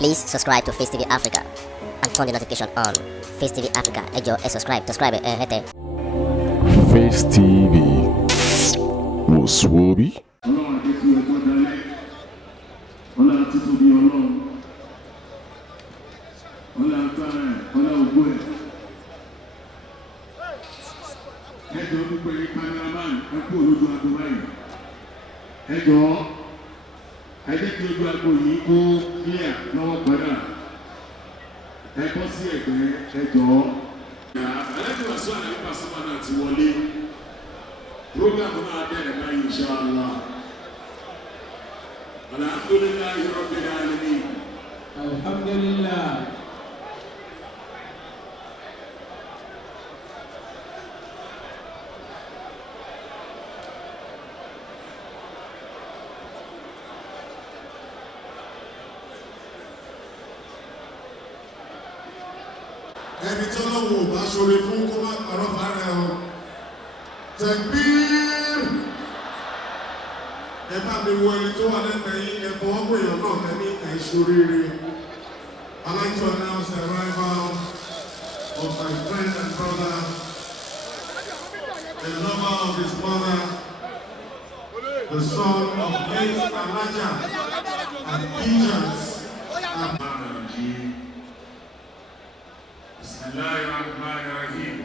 Please subscribe to Face TV Africa and turn the notification on. Face TV Africa, ẹ jọ̀ọ́ ẹ subscribe, hete. Face TV was Swoby. Ẹ jẹ́ kí ojú agbo yìí kó clear lọ́wọ́ padà. Ẹ bọ́ sí ẹ̀gbẹ́ ẹ jọ̀ọ́. Ẹlẹ́dìí wàásù àná nípa sọ́mà náà ti wọlé. Prógámù náà bẹ̀rẹ̀ báyìí inshallah. Alhamdulillahi rabbil alamin. Alhamdulillah. Ẹni tí Ọlọ́run ò bá ṣoore fún kó má parọ́ fárẹ́ o. Takbir! Ẹ bá mi wo ẹni tó wà lẹ́gbẹ̀ẹ́ yín, ẹ fọwọ́ pé èèyàn náà kẹ́ ní àìṣoríire. I'd like to announce the arrival of my friend and brother, the lover of his mother, the son of late Alaja and Pigeons. بسم الله الرحمن الرحيم.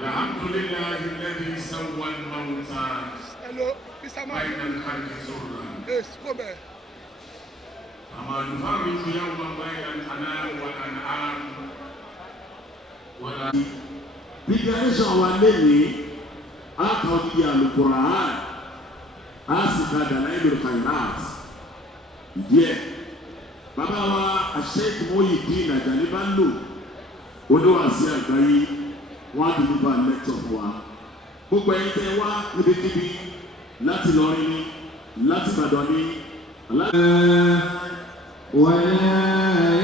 الحمد لله الذي سوى الموت بين الخلق سرا. أما نفرق يوما بين الحنان والأنعام ولا بجانب والدي أعطي القرآن أسكت دلائل الخيرات. Bàbá wa Sheikh Muyideen Ajani Bello oníwàásí àgbáyé wọ́n á dùn bá lẹ́tọ̀ fún wa. Gbogbo ẹ̀yin tẹ́ wá níbikíbi láti Ìlọrin ní láti Ìbàdàn ní. Wa la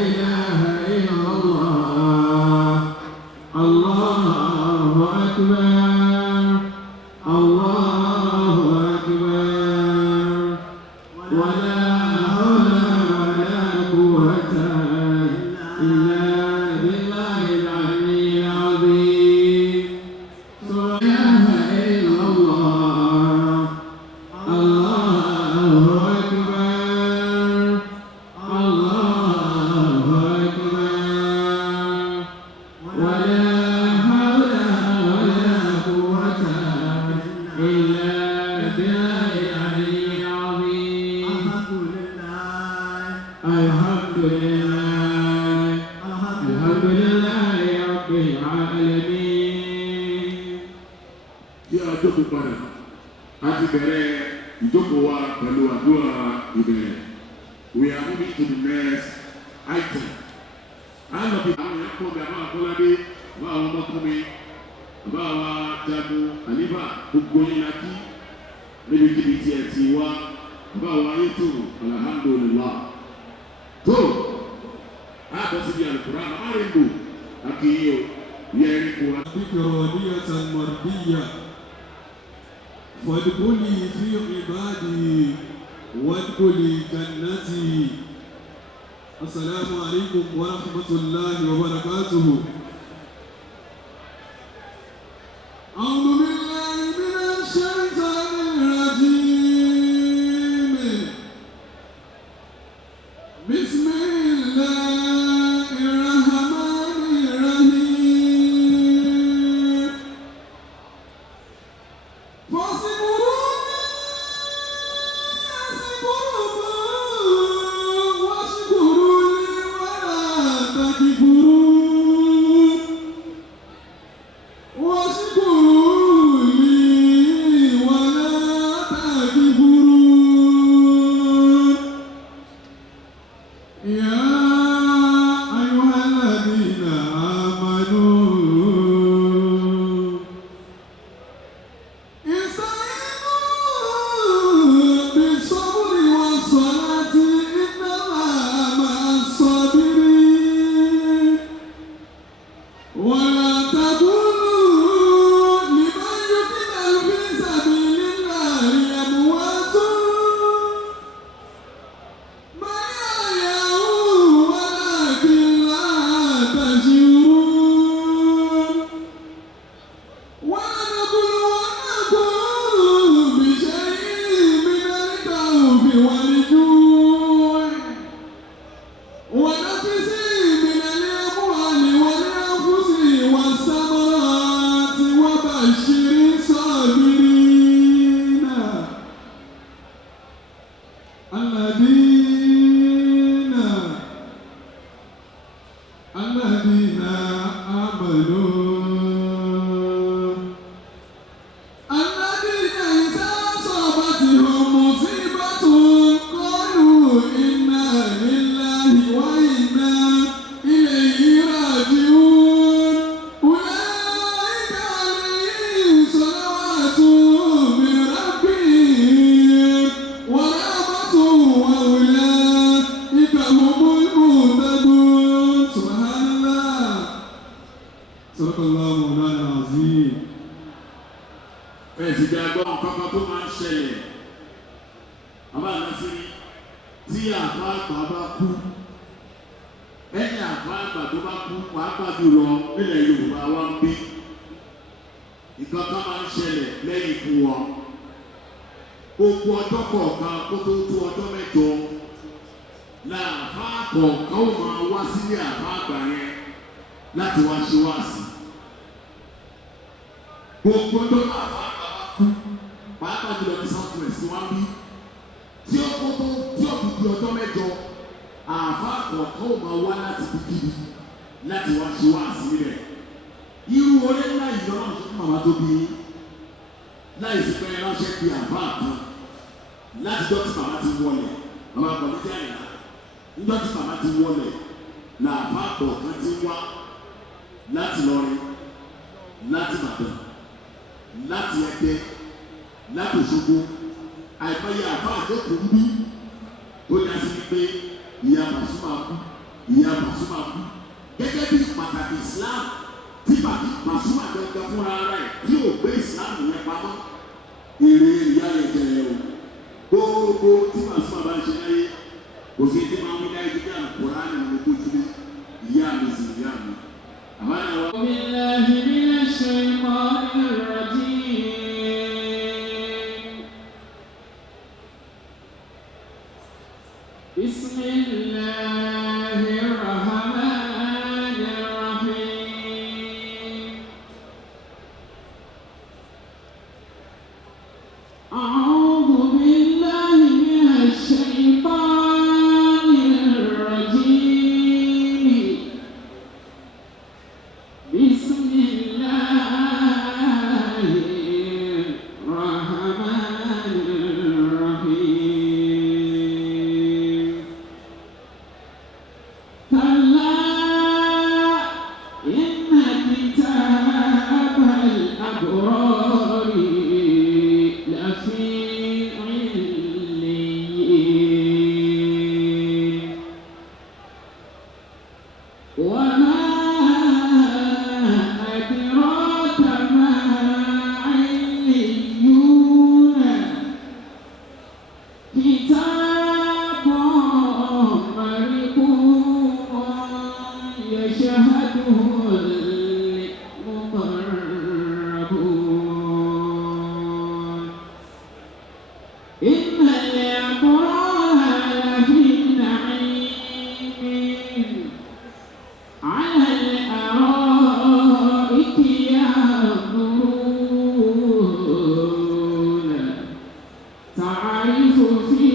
ilaha illallah, Allahu akbar, Allahu akbar, wa la Jókòó padà láti bẹ̀rẹ̀ ìjókòó wa pẹ̀lú àdúrà ìbẹ̀rẹ̀. We are moving to the next item. Àwọn ẹ̀kọ́ bí àwọn akọ́ládé, àwọn ọmọkùnrin, àwọn jagun, àníbà, gbogbo yín láti níbikíbi tí ẹ ti wá, àwọn ayétòrò, alhamdulillah. Tó, a bọ̀ síbi Al-Qur'an, àwọn arìnbó, àkìyí o, yẹ ẹ̀rí kó wa. بكرامية مرضية وادخلي في عبادي وادخلي جنتي. السلام عليكم ورحمة الله وبركاته. أعوذ بالله من الشيطان الرجيم. بسم الله الرحمن الرحيم. Yeah. الذين آمنوا الذين إذا أصابتهم مصيبة قالوا إنا لله وإنا إليه راجعون أولئك عليهم صلوات من ربهم ورحمة وأولئك هم المهتدون سبحان الله صدق الله مولانا العظيم. Ti gbàgbọ́ nǹkan tó máa ń ṣẹlẹ̀ àbá àlàsírí tí àbá àgbà bá kú ẹni àbá àgbà tó bá kú pàápàá jùlọ nílẹ̀ Yorùbá wa ń bí nǹkan kan máa ń ṣẹlẹ̀ lẹ́yìn ikú wọn gbogbo ọjọ́ kọ̀ọ̀kan kó tó tó ọjọ́ mẹ́jọ la àbá kọ̀ọ̀kan ó máa wá sílé àbá àgbà yẹn láti wá ṣe wá sí gbogbo ọjọ́ àbá àgbà pàápàá jùlọ ní South West wá bí tí ó kó tó tí ó fi di ọjọ́ mẹ́jọ àáfà kọ̀ọ̀kan ò máa wá láti bíbí láti wá ṣe wá sí rẹ̀ irú orí ńlá yìí lọ́nà tó màmá tó bí láì sí pé ránṣẹ́ bí àáfà kan láti jọ́ tí màmá ti wọlé màmá kọ̀ ní jáìlá níjọ́ tí màmá ti wọlé làáfà kọ̀ọ̀kan ti wá láti Ìlọrin láti Ìbàdàn láti Ẹdẹ láti Òṣogbo àìmọye àbá àjọkù ń bí ó dá sí pé ìyá Pasuma kú ìyá Pasuma kú gẹ́gẹ́ bí pàtàkì Islam tí Pasuma gẹ́gẹ́ fúnra rẹ̀ tí ò gbé Islam yẹn pamọ́ èrè ìyá yẹn jẹrẹ o gbogbo tí Pasuma bá ń ṣe láyé kò sí tí máa ń wí láyé kíkẹ́ àkùrá ní ọmọ ojú mi ìyá mi sì ìyá mi. بالله من الشيطان الرجيم بسم الله الرحمن الرحيم أعوذ بالله من الشيطان الرجيم بسم الله الرحمن الرحيم كلا إن كتاب الأبرار لفي عليين وما أدراك ما عليون كتاب مرقوم يشهده المقربون إن الأبرار لفي نعيم على الأرائك ينظرون تعرف في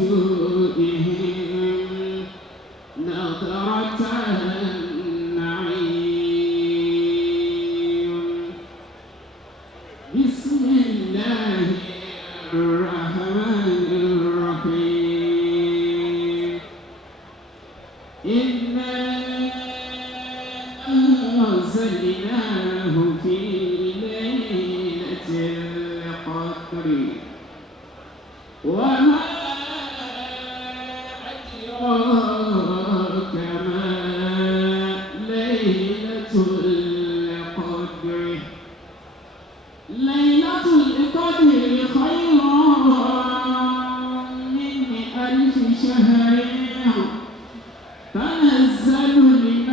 وجوههم نظرة النعيم بسم الله الرحمن الرحيم إنا أنزلناه في ليلة القدر وما أدراك ما ليلة القدر ليلة القدر خير من 1000 شهر تنزل الملائكة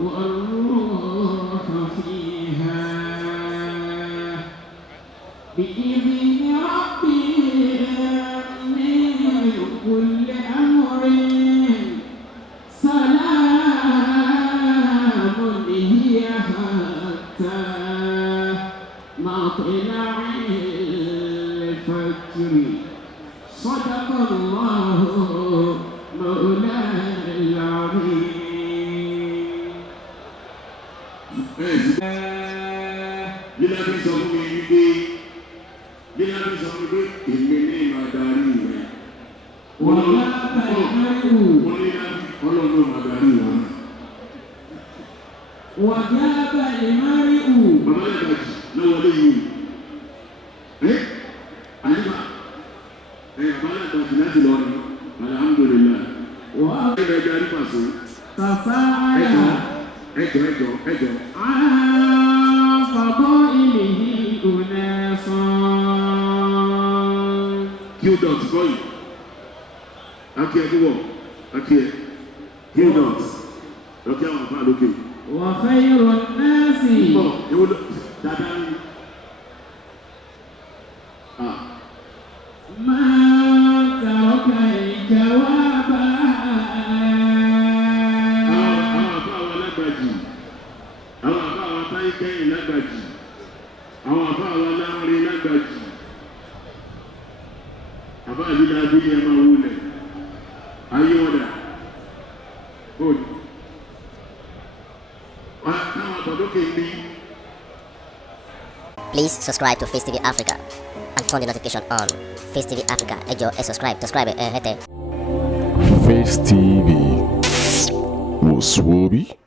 والروح فيها بإذن ربهم من كل أمر سلام هي حتى مطلع الفجر صدق الله مولانا العظيم. Lílá bí sọ fún mi wípé lílá bí sọ fún mi pé èmi ní ìmọ̀ adarí rẹ̀. Wọ́n lílá bí ọlọ́run máa darí wa. وجاب المرء Bàbá Lẹ́gbàjì lọ́wọ́ léyìn. Àyíká bàbá Lẹ́gbàjì láti lọ ní alhamdulillah. Ẹgbẹ́ ẹja rí pàṣẹ. وتساءل Ẹjọ́. عن فضائله أناس Q-dot kọ́ yìí. Akí ẹ dúwọ̀. Akí ẹ. Q-dot. Lọ́kí àwọn àfáà lókè. وخير الناس Bọ̀ ewu lọ dáadáa ní. من ترك الجواب Àwọn àfáà wa Lágbàjì. Àwọn àfáà wa Táyé Kẹ́yìn Lágbàjì. Àwọn àfáà wa Láńre Lágbàjì. Àfáà lílá bí ní ẹ máa wúlẹ̀. Ayé ọ̀dà. Bóòdì. Táwọn àbọ̀dókè ní. Please subscribe to Face TV Africa and turn the notification on. Face TV Africa, ẹ jọ̀ọ́, subscribe, hete. Face TV was Swoby.